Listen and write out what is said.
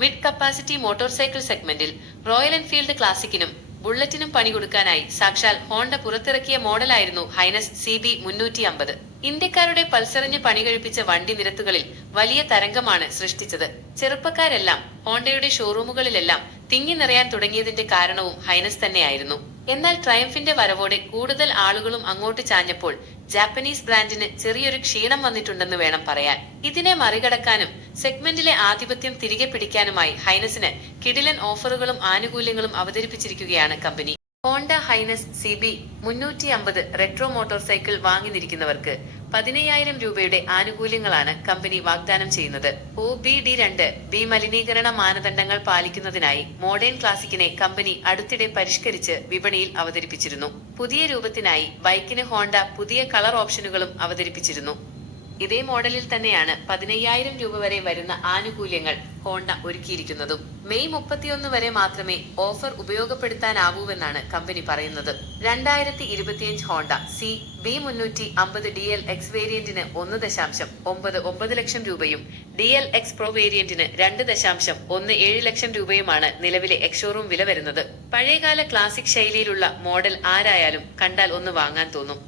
Mid capacity motor cycle സെഗ്മെന്റിൽ royal Enfield ക്ലാസിക്കിനും ബുള്ളറ്റിനും പണി കൊടുക്കാനായി സാക്ഷാൽ ഹോണ്ട പുറത്തിറക്കിയ മോഡലായിരുന്നു ഹൈനസ് CB 350. ഇന്ത്യക്കാരുടെ പൾസറിഞ്ഞ് പണി കഴിപ്പിച്ച വണ്ടി നിരത്തുകളിൽ വലിയ തരംഗമാണ് സൃഷ്ടിച്ചത്. ചെറുപ്പക്കാരെല്ലാം ഹോണ്ടയുടെ ഷോറൂമുകളിലെല്ലാം തിങ്ങി നിറയാൻ തുടങ്ങിയതിന്റെ കാരണവും ഹൈനസ് തന്നെയായിരുന്നു. എന്നാൽ ട്രയംഫിന്റെ വരവോടെ കൂടുതൽ ആളുകളും അങ്ങോട്ട് ചാഞ്ഞപ്പോൾ ജാപ്പനീസ് ബ്രാൻഡിന് ചെറിയൊരു ക്ഷീണം വന്നിട്ടുണ്ടെന്ന് വേണം പറയാൻ. ഇതിനെ മറികടക്കാനും സെഗ്മെന്റിലെ ആധിപത്യം തിരികെ പിടിക്കാനുമായി ഹൈനസിന് കിടിലൻ ഓഫറുകളും ആനുകൂല്യങ്ങളും അവതരിപ്പിച്ചിരിക്കുകയാണ് കമ്പനി. Honda Highness CB 350 retro motorcycle വാങ്ങിയിരിക്കുന്നവർക്ക് 15,000 രൂപയുടെ ആനുകൂല്യങ്ങളാണ് കമ്പനി വാഗ്ദാനം ചെയ്യുന്നത്. OBD2B മലിനീകരണ മാനദണ്ഡങ്ങൾ പാലിക്കുന്നതിനായി മോഡേൺ ക്ലാസിക്കിനെ കമ്പനി അടുത്തിടെ പരിഷ്കരിച്ച് വിപണിയിൽ അവതരിപ്പിച്ചിരുന്നു. പുതിയ രൂപത്തിനായി ബൈക്കിന് ഹോണ്ട പുതിയ കളർ ഓപ്ഷനുകളും അവതരിപ്പിച്ചിരുന്നു. ഇതേ മോഡലിൽ തന്നെയാണ് 15,000 രൂപ വരെ വരുന്ന ആനുകൂല്യങ്ങൾ ഹോണ്ട ഒരുക്കിയിരിക്കുന്നതും. മെയ് 31 വരെ മാത്രമേ ഓഫർ ഉപയോഗപ്പെടുത്താനാവൂവെന്നാണ് കമ്പനി പറയുന്നത്. 2025 ഹോണ്ട CB 350 DLX വേരിയന്റിന് 1.99 ലക്ഷം രൂപയും DLX പ്രോ വേരിയന്റിന് 2.17 ലക്ഷം രൂപയുമാണ് നിലവിലെ എക്സ്ഷോറൂം വില വരുന്നത്. പഴയകാല ക്ലാസിക് ശൈലിയിലുള്ള മോഡൽ ആരായാലും കണ്ടാൽ ഒന്ന് വാങ്ങാൻ തോന്നും.